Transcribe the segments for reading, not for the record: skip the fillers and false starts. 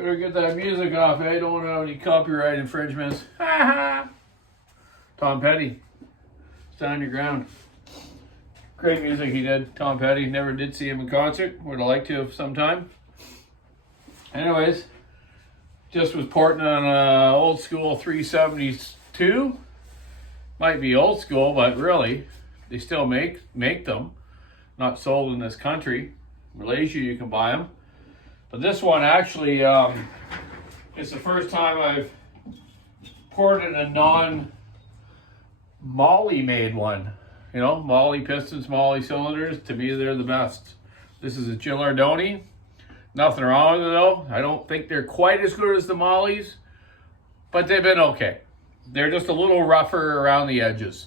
Better get that music off, eh? Don't want to have any copyright infringements. Ha ha! Tom Petty, Stand Your Ground. Great music he did. Tom Petty, never did see him in concert. Would have liked to have sometime. Anyways, just was porting on an old school 372. Might be old school, but really, they still make them. Not sold in this country. Malaysia, you can buy them. But this one actually, it's the first time I've ported a non-Molly made one. You know, Molly pistons, Molly cylinders, to me they're the best. This is a Donny. Nothing wrong with it though. I don't think they're quite as good as the Mollies, but they've been okay. They're just a little rougher around the edges.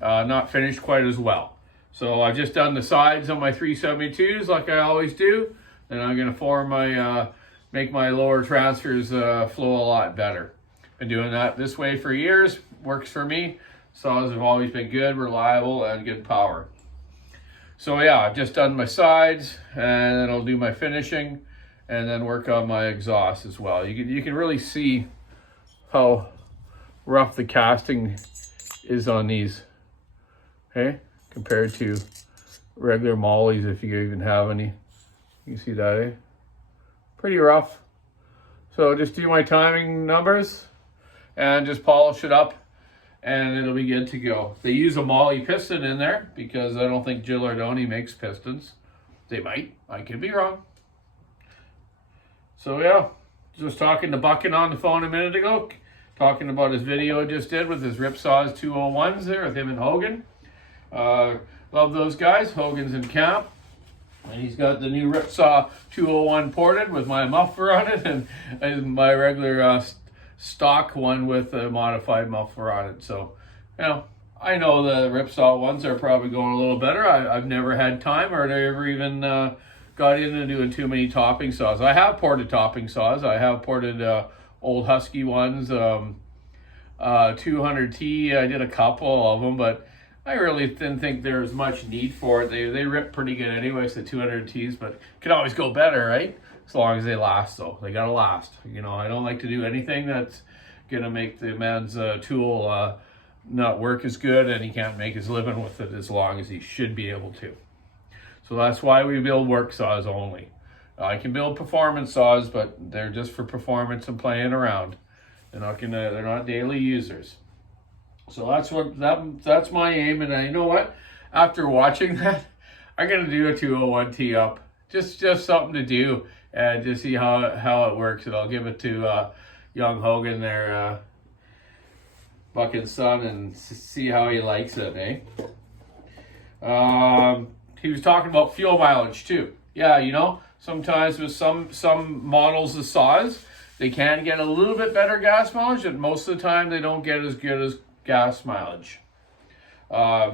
Not finished quite as well. So I've just done the sides on my 372s like I always do. And I'm gonna make my lower transfers flow a lot better. Been doing that this way for years, works for me. Saws have always been good, reliable, and good power. So yeah, I've just done my sides, and then I'll do my finishing, and then work on my exhaust as well. You can really see how rough the casting is on these, okay, compared to regular Mollies, if you even have any. You see that, eh? Pretty rough. So just do my timing numbers and just polish it up and it'll be good to go. They use a Molly piston in there because I don't think Donny makes pistons. They might. I could be wrong. So yeah, just talking to Buckin on the phone a minute ago, talking about his video I just did with his Ripsaws 201s there with him and Hogan. Love those guys. Hogan's in camp. And he's got the new Ripsaw 201 ported with my muffler on it and my regular stock one with a modified muffler on it. So, you know, I know the Ripsaw ones are probably going a little better. I've never had time or never even got into doing too many topping saws. I have ported topping saws. I have ported old Husky ones, 200T. I did a couple of them, but I really didn't think there was much need for it. They rip pretty good anyways, the 200Ts, but could always go better, right? As long as they last, though. They gotta last. You know, I don't like to do anything that's gonna make the man's tool not work as good, and he can't make his living with it as long as he should be able to. So that's why we build work saws only. I can build performance saws, but they're just for performance and playing around. They're not daily users. So that's my aim, and you know what? After watching that, I'm gonna do a 201T up, just something to do, and just see how it works. And I'll give it to young Hogan there, Buckin's son, and see how he likes it, eh? He was talking about fuel mileage too. Yeah, you know, sometimes with some models of saws, they can get a little bit better gas mileage, but most of the time they don't get as good as gas mileage,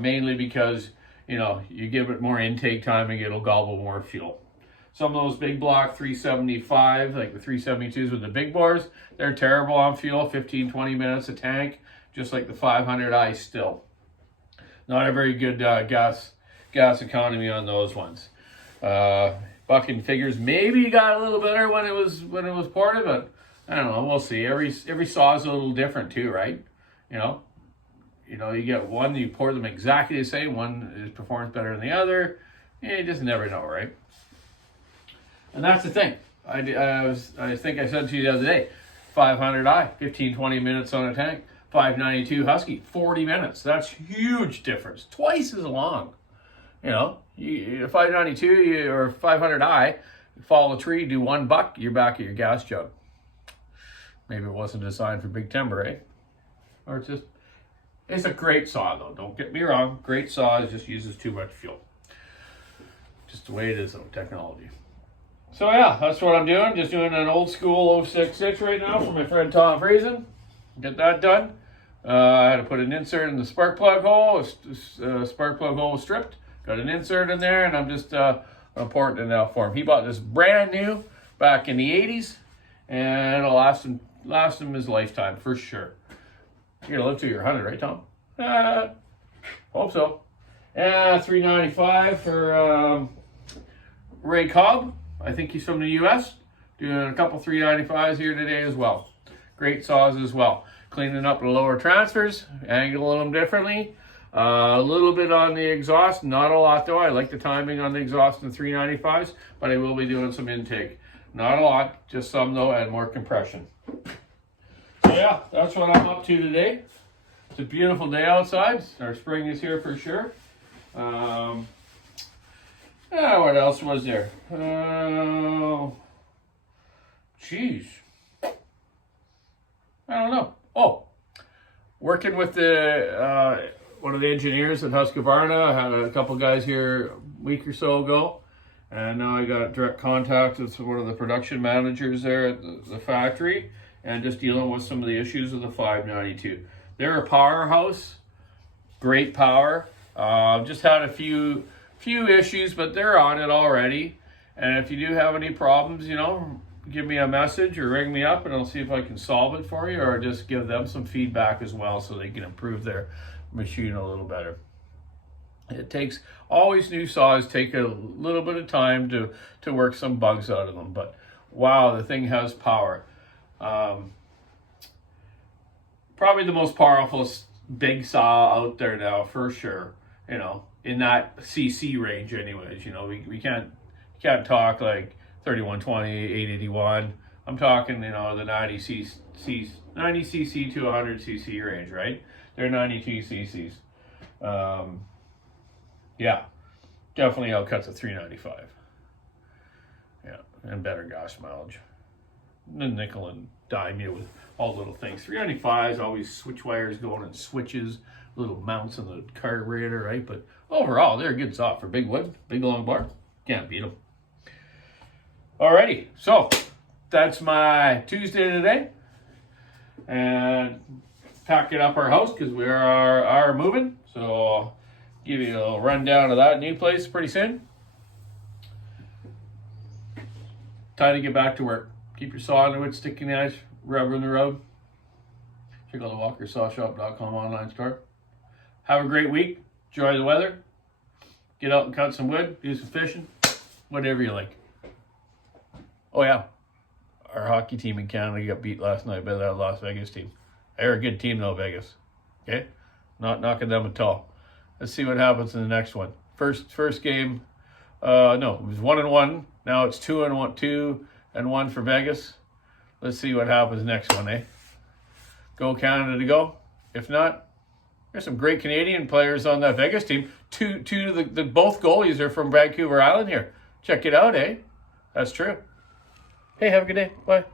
mainly because, you know, you give it more intake time and it'll gobble more fuel. Some of those big block 375, like the 372s with the big bores, they're terrible on fuel, 15-20 minutes a tank, just like the 500i still. Not a very good gas economy on those ones. Bucking figures maybe got a little better when it was ported, but I don't know, we'll see. Every saw is a little different too, right? You know, you get one, you pour them exactly the same, one performs better than the other. You just never know, right? And that's the thing. I think I said to you the other day, 500i, 15-20 minutes on a tank. 592 Husky, 40 minutes. That's huge difference. Twice as long. You know, 592 or 500i, fall a tree, do $1, you're back at your gas jug. Maybe it wasn't designed for big timber, eh? Or it's a great saw though, don't get me wrong. Great saw, it just uses too much fuel. Just the way it is though, technology. So yeah, that's what I'm doing. Just doing an old school 066 right now for my friend Tom Friesen. Get that done. I had to put an insert in the spark plug hole. Spark plug hole was stripped. Got an insert in there, and I'm just porting it out for him. He bought this brand new back in the 80s, and it'll last him his lifetime for sure. You're gonna live till you're 100, right, Tom? Hope so. $395 for Ray Cobb. I think he's from the U.S. Doing a couple 395s here today as well. Great saws as well. Cleaning up the lower transfers, angling them differently. A little bit on the exhaust, not a lot though. I like the timing on the exhaust in 395s, but I will be doing some intake. Not a lot, just some though, and more compression. So yeah, that's what I'm up to today. It's a beautiful day outside. Our spring is here for sure. What else was there? Geez. I don't know. Oh, working with the one of the engineers at Husqvarna. I had a couple guys here a week or so ago, and now I got direct contact with one of the production managers there at the factory, and just dealing with some of the issues of the 592. They're a powerhouse, great power. Just had a few issues, but they're on it already. And if you do have any problems, give me a message or ring me up and I'll see if I can solve it for you, or just give them some feedback as well so they can improve their machine a little better. It takes, always new saws take a little bit of time to work some bugs out of them, but wow, the thing has power. Probably the most powerful big saw out there now for sure, in that CC range anyways. We can't talk like 3120, 881. I'm talking, the 90 cc to 100 cc range, right? They're 92 cc's. Yeah, definitely outcuts a 395. Yeah, and better gas mileage. The nickel and dime you with all little things. 395s, always switch wires going and switches, little mounts on the carburetor, right? But overall, they're a good saw for big wood, big long bar. Can't beat them. Alrighty, so that's my Tuesday today, and packing up our house because we are moving. So I'll give you a little rundown of that new place pretty soon. Time to get back to work. Keep your saw in the wood, stick in the ice, rubber in the road. Check out the walkersawshop.com online store. Have a great week. Enjoy the weather. Get out and cut some wood, do some fishing, whatever you like. Oh yeah, our hockey team in Canada got beat last night by that Las Vegas team. They're a good team though, Vegas. Okay? Not knocking them at all. Let's see what happens in the next one. First game, no, it was 1-1. Now it's 2-1 for Vegas. Let's see what happens next one, eh? Go Canada to go. If not, there's some great Canadian players on that Vegas team. Both goalies are from Vancouver Island here. Check it out, eh? That's true. Hey, have a good day. Bye.